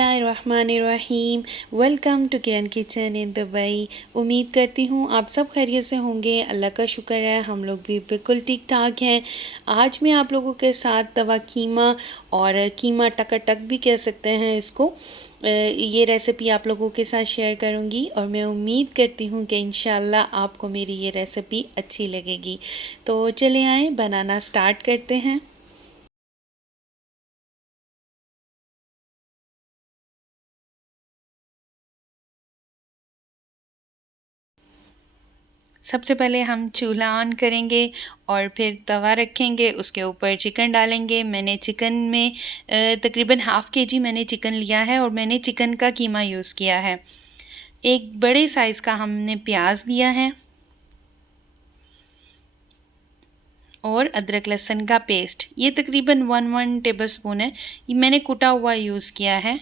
बिस्मिल्लाहिर्रहमानिर्रहीम। Welcome to Kiran kitchen in Dubai. उम्मीद करती हूँ आप सब खैरियत से होंगे। अल्लाह का शुक्र है हम लोग भी बिल्कुल ठीक ठाक हैं। आज मैं आप लोगों के साथ तवा कीमा और कीमा टकाटक भी कह सकते हैं इसको, ये रेसिपी आप लोगों के साथ शेयर करूंगी और मैं उम्मीद करती हूँ कि इंशाल्लाह आपको मेरी ये रेसिपी अच्छी लगेगी। तो चले आएँ बनाना स्टार्ट करते हैं। सबसे पहले हम चूल्हा ऑन करेंगे और फिर तवा रखेंगे, उसके ऊपर चिकन डालेंगे। मैंने चिकन में तकरीबन हाफ़ केजी मैंने चिकन लिया है और मैंने चिकन का कीमा यूज़ किया है। एक बड़े साइज़ का हमने प्याज लिया है और अदरक लहसुन का पेस्ट, ये तकरीबन 1 टेबल स्पून है। ये मैंने कुटा हुआ यूज़ किया है।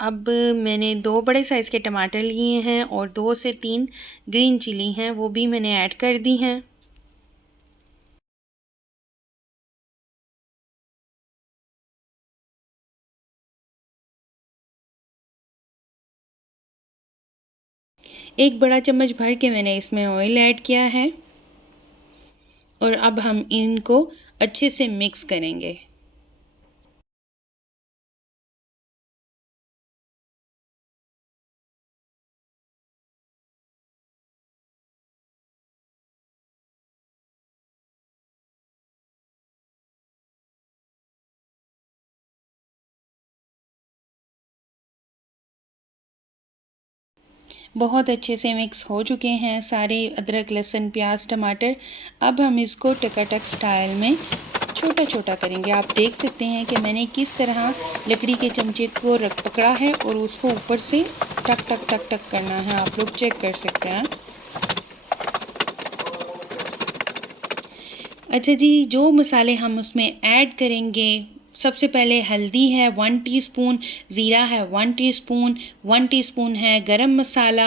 अब मैंने 2 बड़े साइज़ के टमाटर लिए हैं और 2 से 3 ग्रीन चिली हैं, वो भी मैंने ऐड कर दी हैं। एक बड़ा चम्मच भर के मैंने इसमें ऑयल ऐड किया है और अब हम इनको अच्छे से मिक्स करेंगे। बहुत अच्छे से मिक्स हो चुके हैं सारे अदरक लहसुन प्याज टमाटर। अब हम इसको टकाटक स्टाइल में छोटा छोटा करेंगे। आप देख सकते हैं कि मैंने किस तरह लकड़ी के चमचे को रख पकड़ा है और उसको ऊपर से टक टक टक टक करना है। आप लोग चेक कर सकते हैं। अच्छा जी, जो मसाले हम उसमें ऐड करेंगे, सबसे पहले हल्दी है 1 टीस्पून, ज़ीरा है 1 टीस्पून, 1 टीस्पून है गरम मसाला,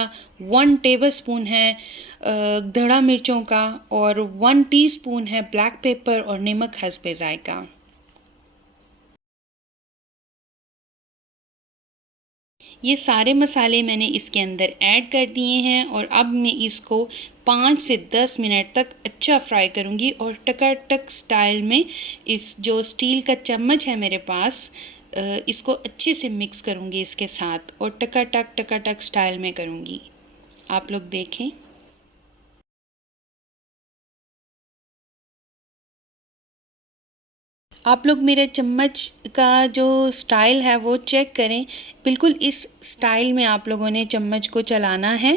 1 टेबलस्पून है धड़ा मिर्चों का और 1 टीस्पून है ब्लैक पेपर और नमक हस्बे ज़ायका। ये सारे मसाले मैंने इसके अंदर ऐड कर दिए हैं और अब मैं इसको 5 से 10 मिनट तक अच्छा फ्राई करूँगी और टकाटक स्टाइल में इस जो स्टील का चम्मच है मेरे पास, इसको अच्छे से मिक्स करूँगी इसके साथ और टकाटक टकाटक स्टाइल में करूँगी। आप लोग देखें। आप लोग मेरे चम्मच का जो स्टाइल है वो चेक करें। बिल्कुल इस स्टाइल में आप लोगों ने चम्मच को चलाना है।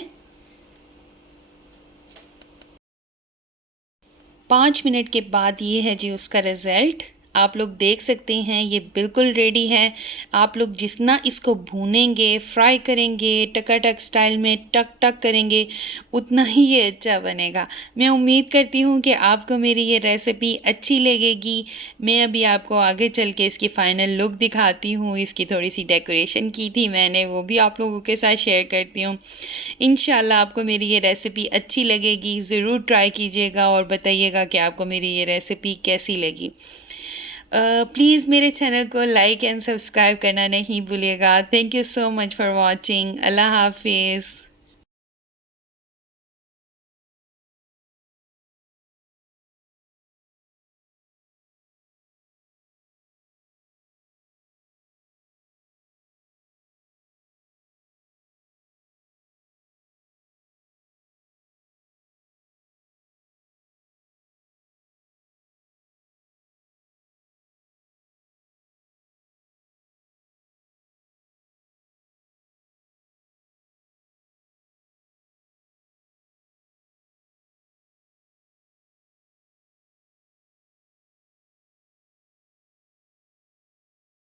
5 मिनट के बाद ये है जी उसका रिज़ल्ट। आप लोग देख सकते हैं ये बिल्कुल रेडी है। आप लोग जितना इसको भूनेंगे, फ्राई करेंगे, टकाटक स्टाइल में टक टक करेंगे, उतना ही ये अच्छा बनेगा। मैं उम्मीद करती हूँ कि आपको मेरी ये रेसिपी अच्छी लगेगी। मैं अभी आपको आगे चल के इसकी फ़ाइनल लुक दिखाती हूँ। इसकी थोड़ी सी डेकोरेशन की थी मैंने, वो भी आप लोगों के साथ शेयर करती हूँ। इंशाल्लाह आपको मेरी ये रेसिपी अच्छी लगेगी। ज़रूर ट्राई कीजिएगा और बताइएगा कि आपको मेरी ये रेसिपी कैसी लगी। प्लीज़ मेरे चैनल को लाइक एंड सब्सक्राइब करना नहीं भूलिएगा। Thank you so much for watching. अल्लाह हाफिज़।